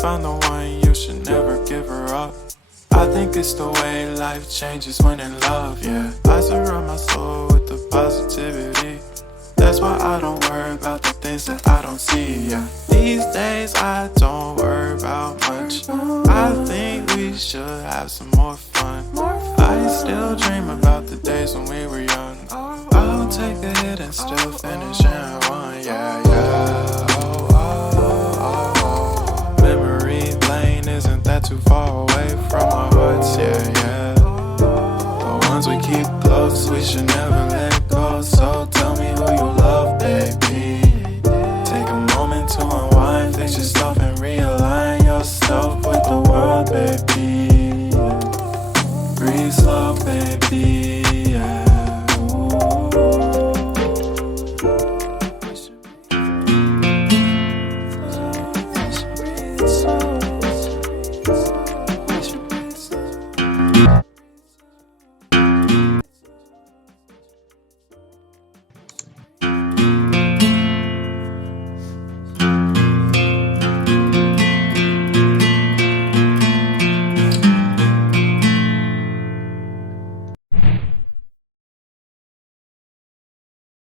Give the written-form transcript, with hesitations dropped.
found the one, you should never give her up. I think it's the way life changes when in love, yeah. I surround my soul with the positivity. That's why I don't worry about the things that I don't see, yeah. These days I don't worry about much. I think we should have some more fun. I still dream about the days when we were young. I'll take a hit and still finish in one, yeah, yeah. Memory lane isn't that too far away from our hearts, yeah, yeah. The ones we keep close, we should never let go. So tell me who you love, baby. Take a moment to unwind, fix yourself and realign yourself with the world, baby. Breathe slow, baby.